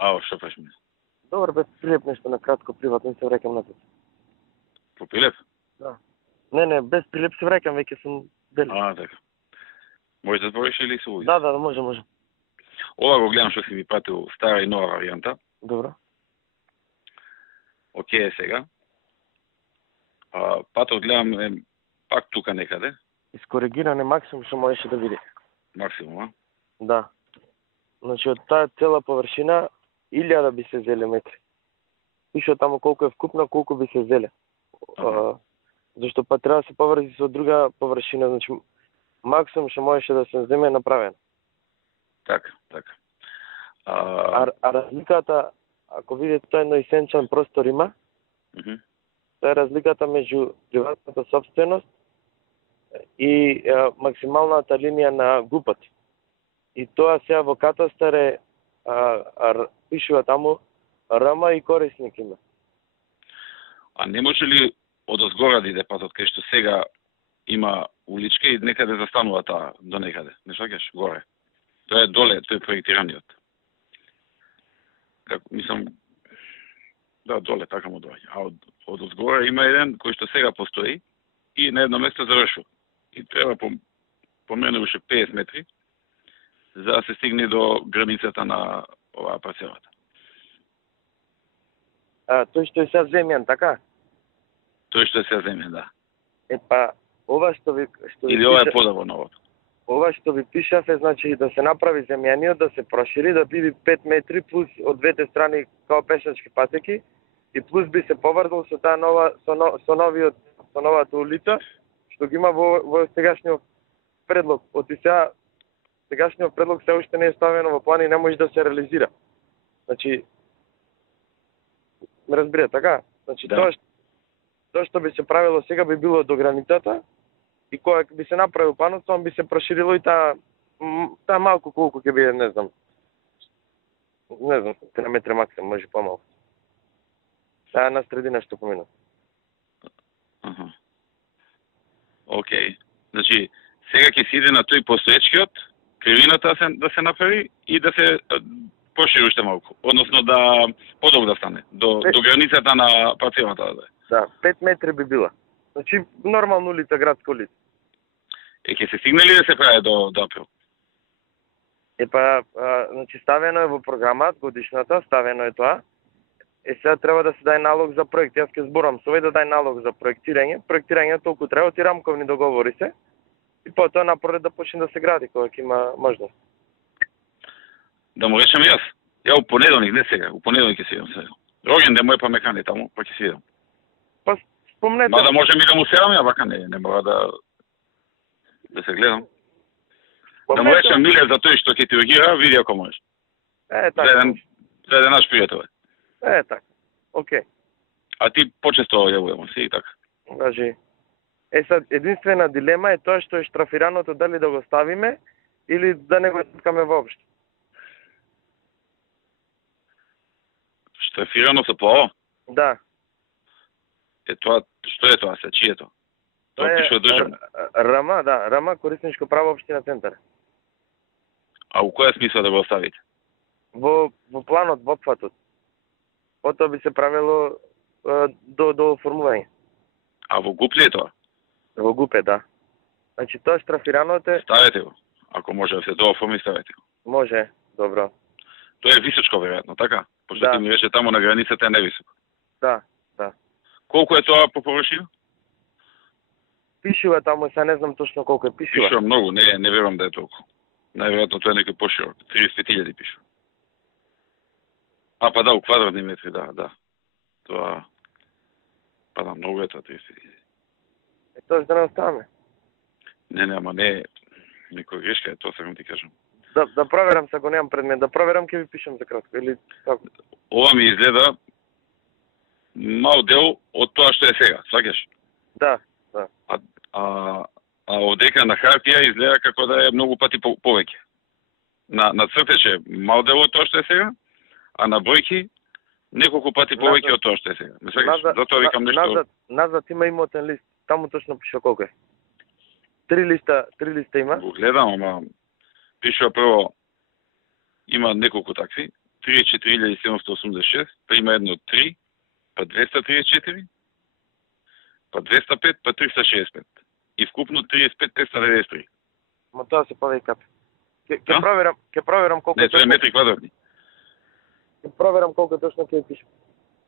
Ао, што пеш ми? Добар, без Прилеп нешто на кратко, приватно се враќам назад. По Прилеп? Да. Не, без Прилеп се враќам, веќе сум дели. Така. Може да збориш или се увиди? Да, може. Ова го гледам што си ми пратил стара и нова варијанта. Добро. Океј е сега. Патот гледам е пак тука некаде. Искоригиране максимум што можеше да види. Максимум, а? Да. Значи од таа цела површина 1000 би се зеле метри. Пише таму колку е вкупно, колку би се зеле. Зашто па треба да се поврзи со друга површина, значи максимум што можеше да се земе направено. Така. А разликата, ако видите, тоа едно исенчен простор има, тоа е разликата меѓу приватната собственост и максималната линија на ГУП-от. И тоа сега во катастар е пишува таму РМ и корисник има. А не може ли одозгора да иде патот кај што сега има уличка и некаде застанува таа до некаде? Не шаќаш горе. Тоа е доле, тој е проектираниот. Мислам, да, доле, така му доаѓа. А од одзгора има еден кој што сега постои и на едно место завршува. И треба по мене уште 50 метри за да се стигне до границата на оваа парцелата. Тој што е сега земјан, така? Тој што е сега земјан, да. Ова што ви или ова е подобро новото? Ова што ви пишав е, значи, да се направи земјаниот, да се прошири, да биде 5 метри, плюс од двете страни као пешачки патеки, и плюс би се поврзал со таа нова, со новата улица, што ги има во сегашниот предлог. Оти сега, сегашниот предлог се уште не е ставено во план и не може да се реализира. Значи, ме разбира, така? Значи, да. Тоа што би се правило сега би било до границата, и кога би се направил планот, тоа би се проширило и таа малку колку ќе биде, не знам, 3 метри максимум, може помалку. Таа на средина што помина. Океј. Значи, сега ќе се иде на тој постоечкиот, кривината да се направи и да се прошири уште малку. Односно да подолг да стане, до границата на парцелата. Да, 5 метри би била. Значи, нормална улица, градска улица. Ќе се стигне ли да се прави до април? Значи, ставено е во програма, годишната, ставено е тоа. Сега треба да се даде налог за проект. Јас ќе зборам со овој да даде налог за проектирање. Проектирање толку треба, ти рамковни договори се. И потоа напоред да почне да се гради, кога ќе има можност. Да му речем јас. Ја у понеделник, не сега, у понеделник ќе се идам сега. Роген ден мој па мекани таму, па ќе се идам. Спомнете. Мада можем и да му седам ја, вака не мора да се гледам. Да му речем Миле за тој што ќе ти ургира, види ако можеш. Така. За еден наш пријател. Така. Океј. А ти почесто јавуваме се и така. Значи, сад единствена дилема е тоа што е штрафираното дали да го ставиме или да не го ткаме воопшто. Штрафирано со плаво? Да. Тоа, што е тоа се? Чие е тоа? Тоа пишува државно. РМ, корисничко право општина Центар. А у која смисла да го оставите? Во планот, во опфатот. Потоа би се правило до оформување. А во ГУП ли е тоа? Во ГУП е, да. Значи тоа штрафираното е... Ставете го. Ако може да се дооформи, ставете го. Може, добро. Тоа е височко, веројатно, така? Пошто ти ми рече таму на границата е невисоко. Да. Колку е тоа по површина? Пишува таму, сега не знам точно колку е пишува. Пишува многу, не верувам да е толку. Најверојатно тоа е некој поширок. 35.000 пишува. Па да, у квадратни метри, да. Тоа... Па да, многу е тоа 35.000. Тоа да не оставаме. Не, ама не... Некој грешка е, тоа сакам ти кажам. Да проверам, сега го немам пред мен. Да проверам, ќе ви пишам за кратко. Или како? Ова ми изгледа мал дел од тоа што е сега, сваќаш? Да. А одека на хартија изгледа како да е многу пати повеќе. На цртеж е мал дел од тоа што е сега, а на бројки неколку пати повеќе од тоа што е сега. Ме сваќаш? Затоа викам нешто... Назад има имотен лист. Таму точно пишува колку е. 3 листа има. Го гледам, ама пишува прво има неколку такви. 34.786, па има едно 3, па 234, па 205, па 365. И вкупно 35.593. Ма тоа се повеќе капи. Ќе Да? проверам колку Не, тоа е точно. метри квадратни. Ќе проверам колку точно ќе пише.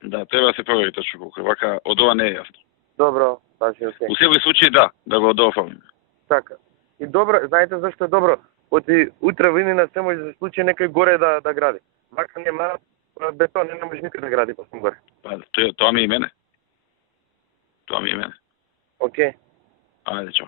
Да, треба да се провери точно колку е. Вака, од ова не е јасно. Добро, па си окей. У секој случај да го доофрлиме. Така. И добро, знаете зашто е добро? Оти утре во иднина се може да се случи некој горе да гради. Вака нема бетон, не може никој да гради после горе. Па, тоа ми е и мене. Тоа ми е и мене. Окей. Ајде, чао.